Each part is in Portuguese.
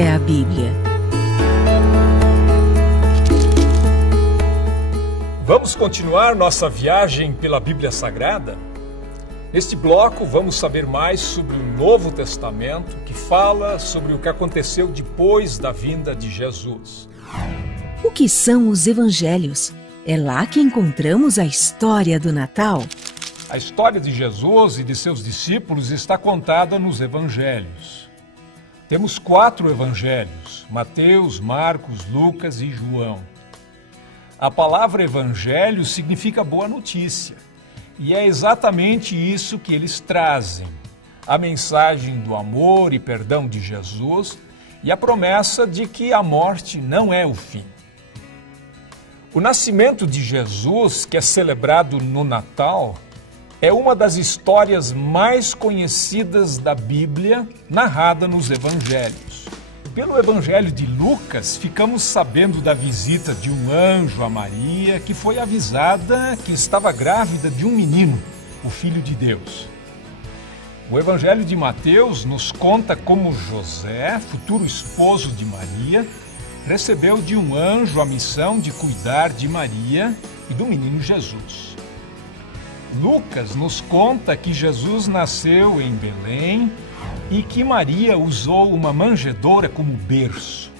é a Bíblia? Vamos continuar nossa viagem pela Bíblia Sagrada? Neste bloco, vamos saber mais sobre o Novo Testamento, que fala sobre o que aconteceu depois da vinda de Jesus. O que são os Evangelhos? É lá que encontramos a história do Natal. A história de Jesus e de seus discípulos está contada nos Evangelhos. Temos 4 Evangelhos: Mateus, Marcos, Lucas e João. A palavra Evangelho significa boa notícia, e é exatamente isso que eles trazem: a mensagem do amor e perdão de Jesus e a promessa de que a morte não é o fim. O nascimento de Jesus, que é celebrado no Natal, é uma das histórias mais conhecidas da Bíblia, narrada nos Evangelhos. Pelo Evangelho de Lucas, ficamos sabendo da visita de um anjo a Maria, que foi avisada que estava grávida de um menino, o Filho de Deus. O Evangelho de Mateus nos conta como José, futuro esposo de Maria, recebeu de um anjo a missão de cuidar de Maria e do menino Jesus. Lucas nos conta que Jesus nasceu em Belém e que Maria usou uma manjedoura como berço.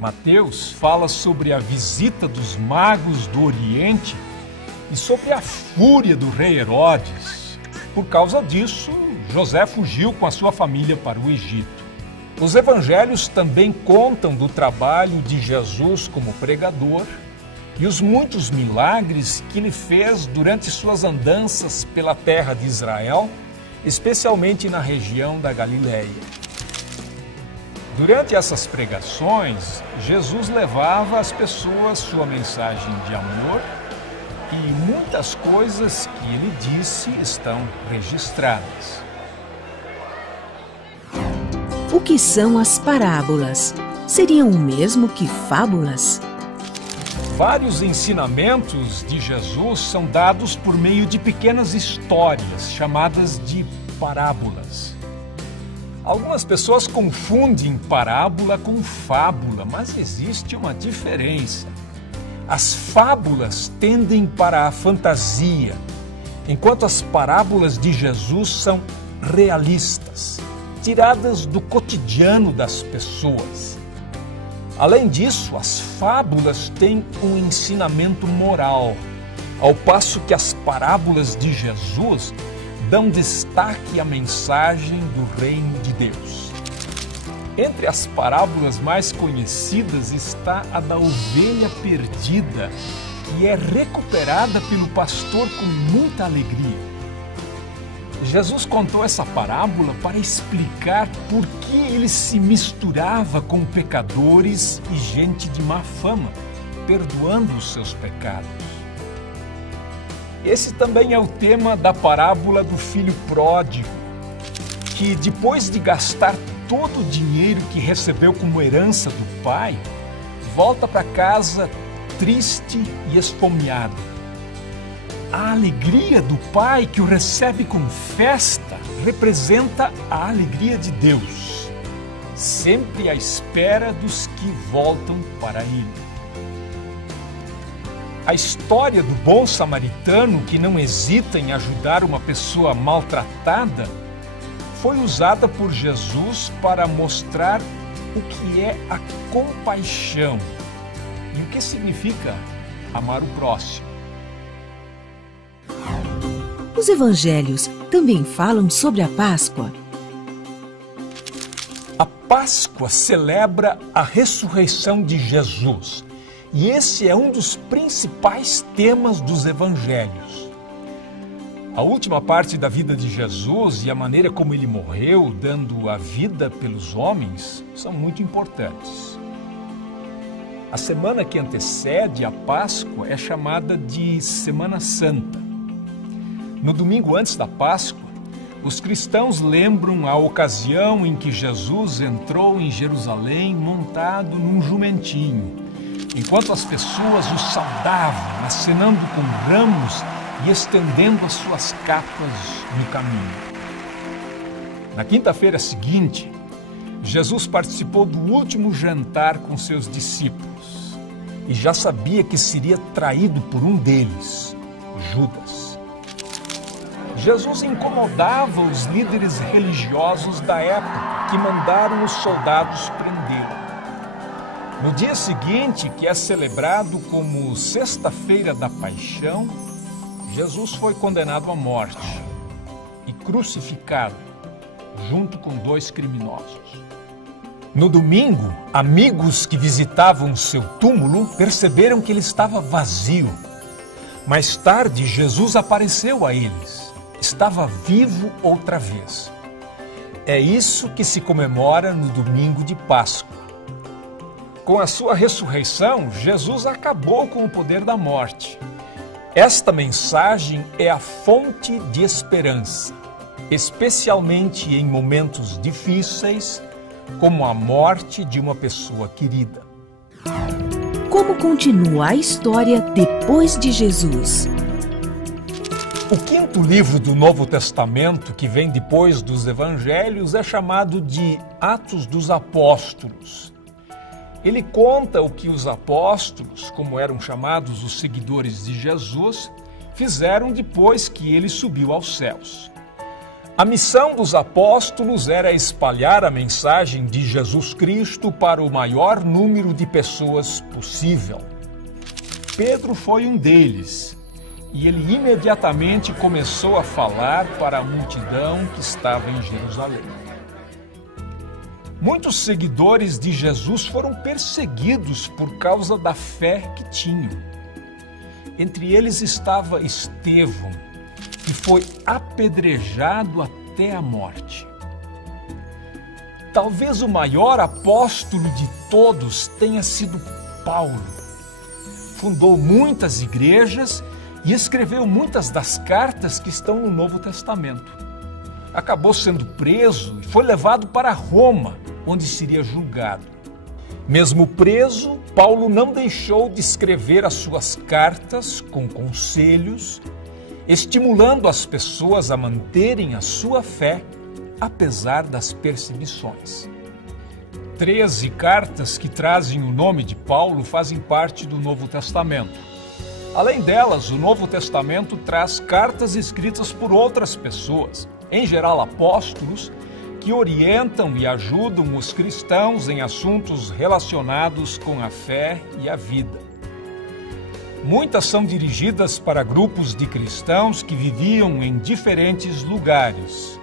Mateus fala sobre a visita dos magos do Oriente e sobre a fúria do rei Herodes. Por causa disso, José fugiu com a sua família para o Egito. Os evangelhos também contam do trabalho de Jesus como pregador e os muitos milagres que ele fez durante suas andanças pela terra de Israel, especialmente na região da Galileia. Durante essas pregações, Jesus levava às pessoas sua mensagem de amor e muitas coisas que ele disse estão registradas. O que são as parábolas? Seriam o mesmo que fábulas? Vários ensinamentos de Jesus são dados por meio de pequenas histórias, chamadas de parábolas. Algumas pessoas confundem parábola com fábula, mas existe uma diferença. As fábulas tendem para a fantasia, enquanto as parábolas de Jesus são realistas, tiradas do cotidiano das pessoas. Além disso, as fábulas têm um ensinamento moral, ao passo que as parábolas de Jesus dão destaque à mensagem do Reino de Deus. Entre as parábolas mais conhecidas está a da ovelha perdida, que é recuperada pelo pastor com muita alegria. Jesus contou essa parábola para explicar por que ele se misturava com pecadores e gente de má fama, perdoando os seus pecados. Esse também é o tema da parábola do filho pródigo, que depois de gastar todo o dinheiro que recebeu como herança do pai, volta para casa triste e esfomeado. A alegria do pai que o recebe com festa representa a alegria de Deus, sempre à espera dos que voltam para ele. A história do bom samaritano que não hesita em ajudar uma pessoa maltratada foi usada por Jesus para mostrar o que é a compaixão e o que significa amar o próximo. Os evangelhos também falam sobre a Páscoa. A Páscoa celebra a ressurreição de Jesus, e esse é um dos principais temas dos evangelhos. A última parte da vida de Jesus e a maneira como ele morreu, dando a vida pelos homens, são muito importantes. A semana que antecede a Páscoa é chamada de Semana Santa. No domingo antes da Páscoa, os cristãos lembram a ocasião em que Jesus entrou em Jerusalém montado num jumentinho, enquanto as pessoas o saudavam, acenando com ramos e estendendo as suas capas no caminho. Na quinta-feira seguinte, Jesus participou do último jantar com seus discípulos e já sabia que seria traído por um deles, Judas. Jesus incomodava os líderes religiosos da época, que mandaram os soldados prendê-lo. No dia seguinte, que é celebrado como Sexta-feira da Paixão, Jesus foi condenado à morte e crucificado, junto com 2 criminosos. No domingo, amigos que visitavam seu túmulo perceberam que ele estava vazio. Mais tarde, Jesus apareceu a eles. Estava vivo outra vez. É isso que se comemora no domingo de Páscoa. Com a sua ressurreição, Jesus acabou com o poder da morte. Esta mensagem é a fonte de esperança, especialmente em momentos difíceis, como a morte de uma pessoa querida. Como continua a história depois de Jesus? O 5º livro do Novo Testamento, que vem depois dos Evangelhos, é chamado de Atos dos Apóstolos. Ele conta o que os apóstolos, como eram chamados os seguidores de Jesus, fizeram depois que ele subiu aos céus. A missão dos apóstolos era espalhar a mensagem de Jesus Cristo para o maior número de pessoas possível. Pedro foi um deles, e ele imediatamente começou a falar para a multidão que estava em Jerusalém. Muitos seguidores de Jesus foram perseguidos por causa da fé que tinham. Entre eles estava Estevão, que foi apedrejado até a morte. Talvez o maior apóstolo de todos tenha sido Paulo. Fundou muitas igrejas e escreveu muitas das cartas que estão no Novo Testamento. Acabou sendo preso e foi levado para Roma, onde seria julgado. Mesmo preso, Paulo não deixou de escrever as suas cartas com conselhos, estimulando as pessoas a manterem a sua fé, apesar das perseguições. 13 cartas que trazem o nome de Paulo fazem parte do Novo Testamento. Além delas, o Novo Testamento traz cartas escritas por outras pessoas, em geral apóstolos, que orientam e ajudam os cristãos em assuntos relacionados com a fé e a vida. Muitas são dirigidas para grupos de cristãos que viviam em diferentes lugares,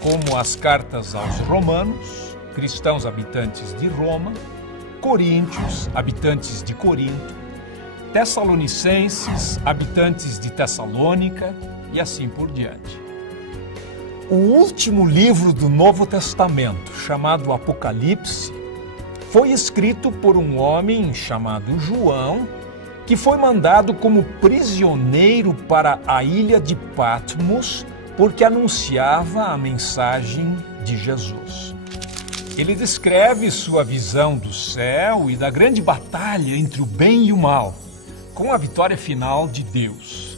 como as cartas aos Romanos, cristãos habitantes de Roma, Coríntios, habitantes de Corinto, Tessalonicenses, habitantes de Tessalônica e assim por diante. O último livro do Novo Testamento, chamado Apocalipse, foi escrito por um homem chamado João, que foi mandado como prisioneiro para a ilha de Patmos, porque anunciava a mensagem de Jesus. Ele descreve sua visão do céu e da grande batalha entre o bem e o mal, com a vitória final de Deus.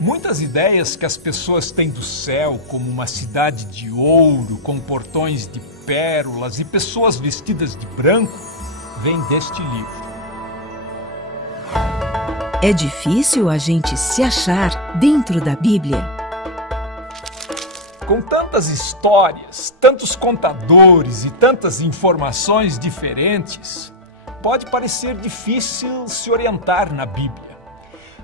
Muitas ideias que as pessoas têm do céu, como uma cidade de ouro, com portões de pérolas e pessoas vestidas de branco, vêm deste livro. É difícil a gente se achar dentro da Bíblia. Com tantas histórias, tantos contadores e tantas informações diferentes, pode parecer difícil se orientar na Bíblia.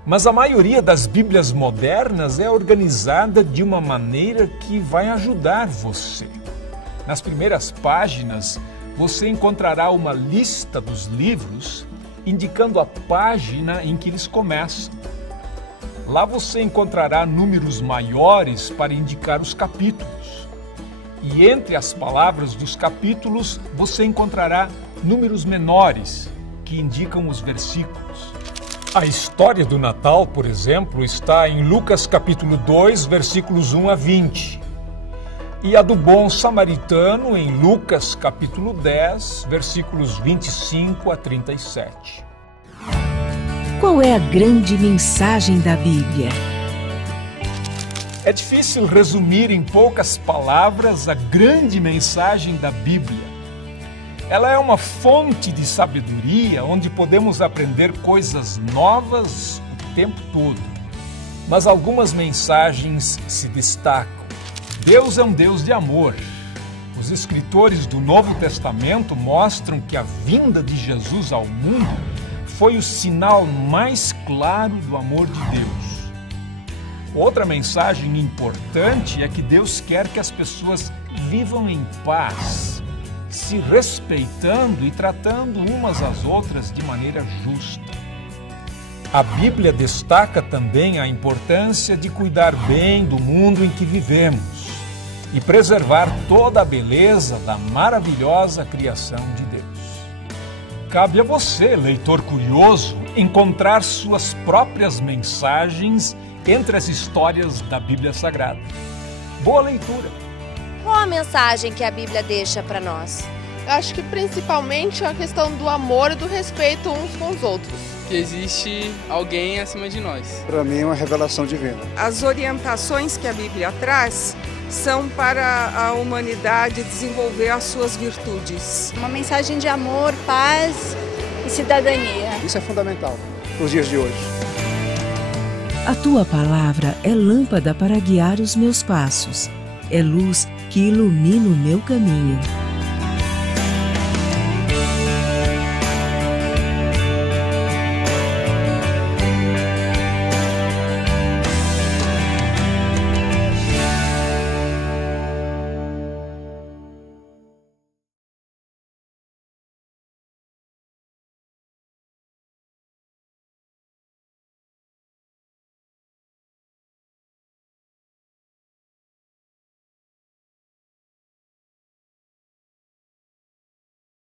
Mas a maioria das Bíblias modernas é organizada de uma maneira que vai ajudar você. Nas primeiras páginas, você encontrará uma lista dos livros, indicando a página em que eles começam. Lá você encontrará números maiores para indicar os capítulos. E entre as palavras dos capítulos, você encontrará números menores, que indicam os versículos. A história do Natal, por exemplo, está em Lucas capítulo 2, versículos 1 a 20. E a do bom samaritano em Lucas capítulo 10, versículos 25 a 37. Qual é a grande mensagem da Bíblia? É difícil resumir em poucas palavras a grande mensagem da Bíblia. Ela é uma fonte de sabedoria onde podemos aprender coisas novas o tempo todo. Mas algumas mensagens se destacam. Deus é um Deus de amor. Os escritores do Novo Testamento mostram que a vinda de Jesus ao mundo foi o sinal mais claro do amor de Deus. Outra mensagem importante é que Deus quer que as pessoas vivam em paz, se respeitando e tratando umas às outras de maneira justa. A Bíblia destaca também a importância de cuidar bem do mundo em que vivemos e preservar toda a beleza da maravilhosa criação de Deus. Cabe a você, leitor curioso, encontrar suas próprias mensagens entre as histórias da Bíblia Sagrada. Boa leitura! Qual a mensagem que a Bíblia deixa para nós? Eu acho que principalmente a questão do amor e do respeito uns com os outros. Que existe alguém acima de nós. Para mim é uma revelação divina. As orientações que a Bíblia traz são para a humanidade desenvolver as suas virtudes. Uma mensagem de amor, paz e cidadania. Isso é fundamental para os dias de hoje. A tua palavra é lâmpada para guiar os meus passos, é luz que ilumina o meu caminho.